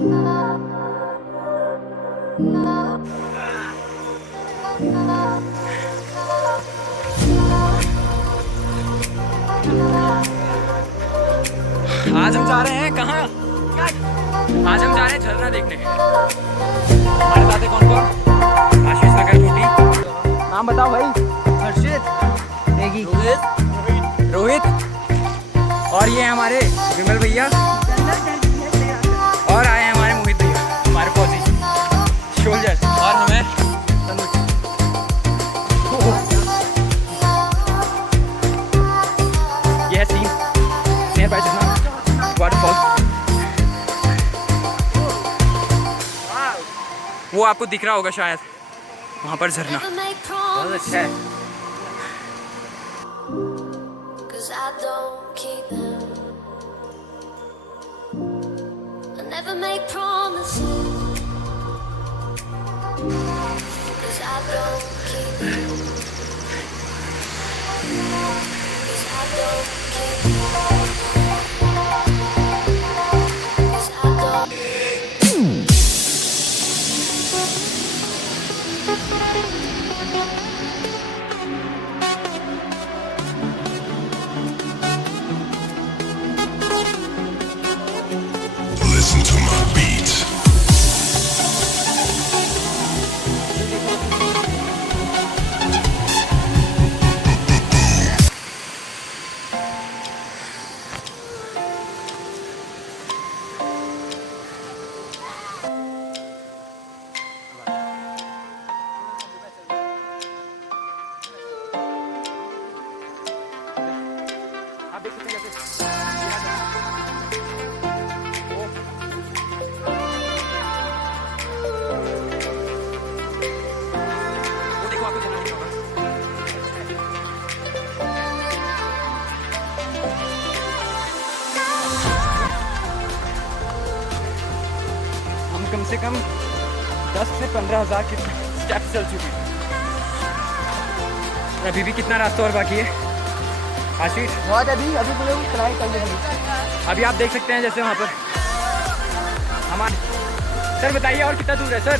आज हम जा रहे हैं कहाँ? आज हम जा रहे हैं झरना देखने। हमारे साथ है कौन कौन? आशीष नगर टूटी। नाम बताओ भाई। हर्षित, नेगी, रोहित और ये हमारे विमल भैया और आए हैं हमारे मोहित भैया, हमारे फौजी सोल्जर, और हमें तनुज। ये है सीन नियर बाय झरना वाटरफॉल। वो आपको दिख रहा होगा शायद, वहाँ पर झरना बहुत अच्छा है। I don't keep them. I never make promises. 'Cause I don't keep them. 'Cause I don't keep them. 'Cause I don't. Listen to my beat. आप देख सकते हैं जैसे वो देखो, आपको झरना दिख रहा होगा। हम कम से कम 10 से 15,000 के स्टेप्स चल चुके हैं। अभी भी कितना रास्ता और बाकी है आशीष? बहुत अभी बोले ट्राई कर लेंगे। अभी आप देख सकते हैं जैसे वहाँ पर हमारे सर, बताइए और कितना दूर है सर?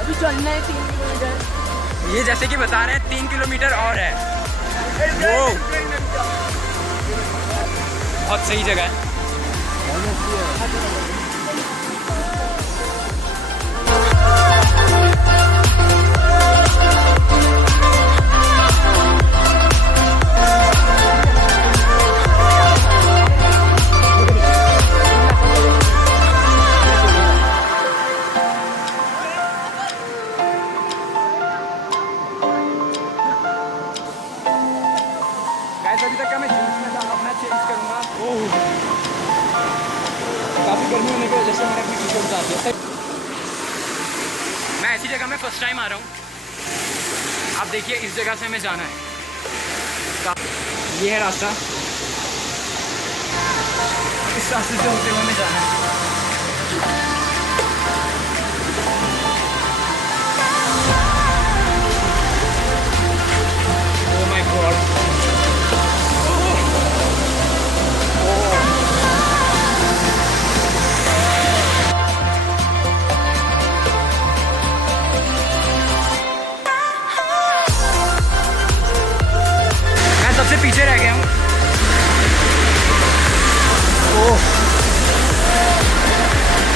अभी चलना है 3 किलोमीटर। ये जैसे कि बता रहे हैं 3 किलोमीटर और है। वो बहुत सही जगह है। अभी तक का मैं जीन्स में अपना चेंज करूँगा। ओह, काफ़ी गर्मी होने की वजह से मैंने अपनी टी-शर्ट उतार दिया। मैं ऐसी जगह में फर्स्ट टाइम आ रहा हूँ। आप देखिए, इस जगह से हमें जाना है। ये है रास्ता, इस रास्ते से होते हुए हमें जाना है। ओह माय गॉड, सबसे पीछे रह गया हूँ। ओह,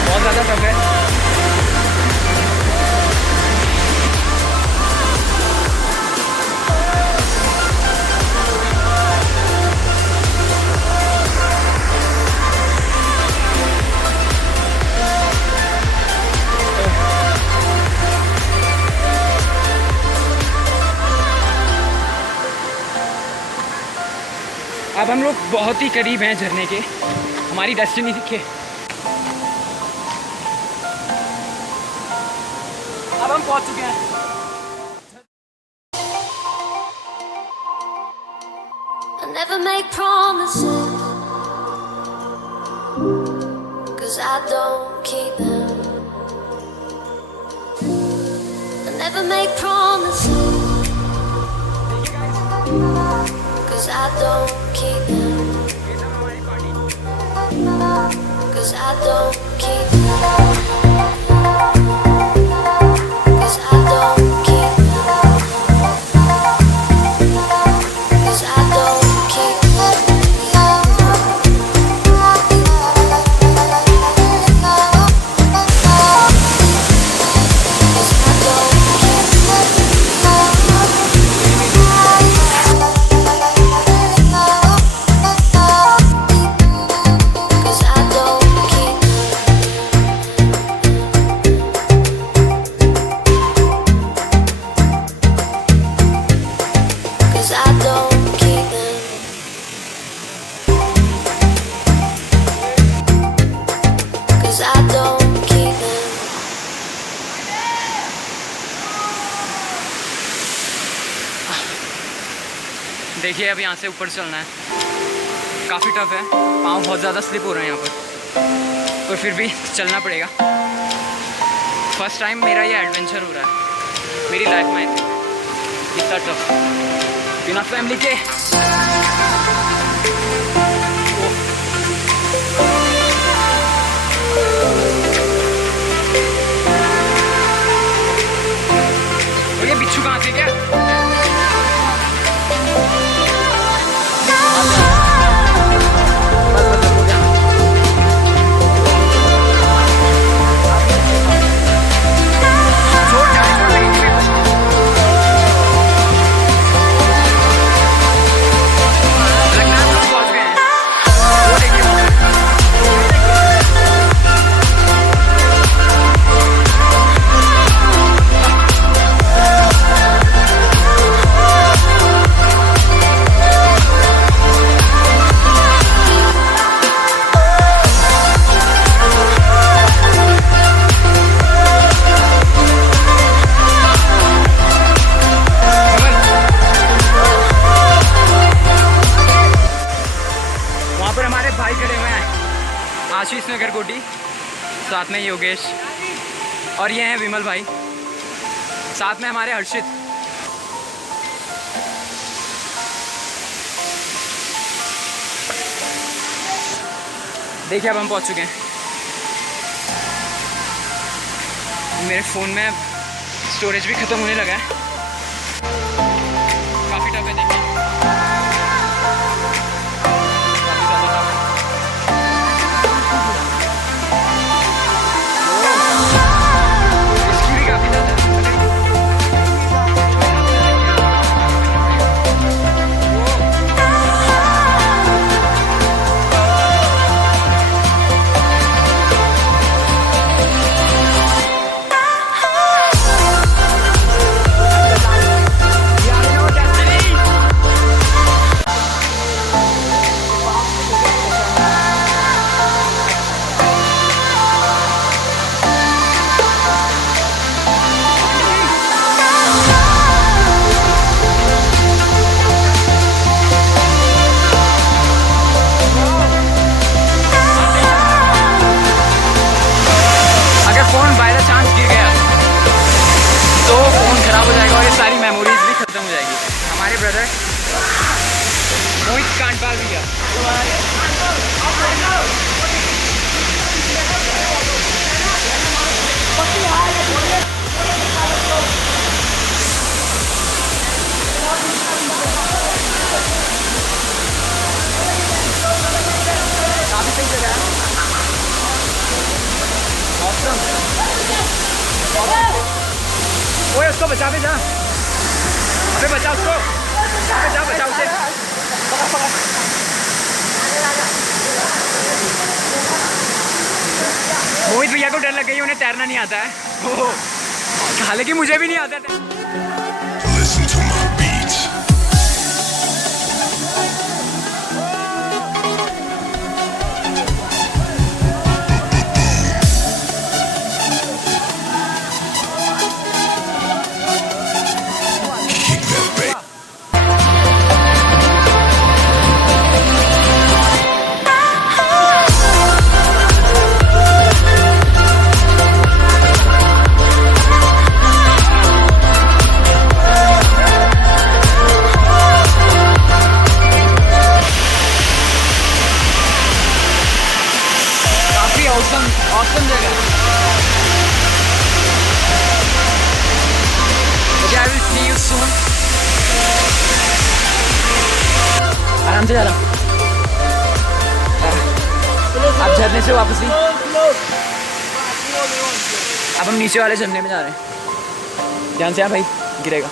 बहुत ज़्यादा टफ है। अब हम लोग बहुत ही करीब हैं झरने के, हमारी डेस्टिनी दिखे। अब हम पहुंच चुके हैं। I never make promises, 'cause I don't keep them. I never make promises, 'cause I don't keep them. 'Cause I don't keep them. I don't keep them. देखिए अब यहाँ से ऊपर चलना है, काफ़ी टफ है, पाँव बहुत ज़्यादा स्लिप हो रहे हैं यहाँ पर फिर भी चलना पड़ेगा। फर्स्ट टाइम मेरा ये एडवेंचर हो रहा है मेरी लाइफ में, इतना टफ बिना फैमिली के। और ये बिच्छू कहाँ थे क्या? नगर कोटी, साथ में योगेश और ये हैं विमल भाई, साथ में हमारे हर्षित। देखिए अब हम पहुंच चुके हैं। मेरे फ़ोन में स्टोरेज भी ख़त्म होने लगा है, काफ़ी टफ है। देखिए ओए उसको बचा के जा, अबे बचा उसको, अबे जा बचा उसे। मोहित भैया को डर लग गई, उन्हें तैरना नहीं आता है, हालांकि मुझे भी नहीं आता था। Listen to my beats. awesome जगह। Okay, I will see you soon. आराम से जा रहा। आप झरने से वापस नहीं, अब हम नीचे वाले झरने में जा रहे हैं। ध्यान से आ भाई, गिरेगा।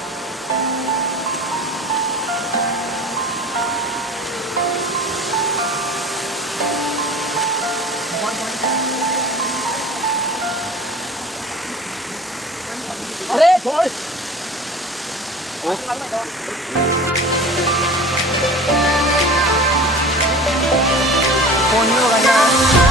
अरे बोल फोन नहीं होगा यार।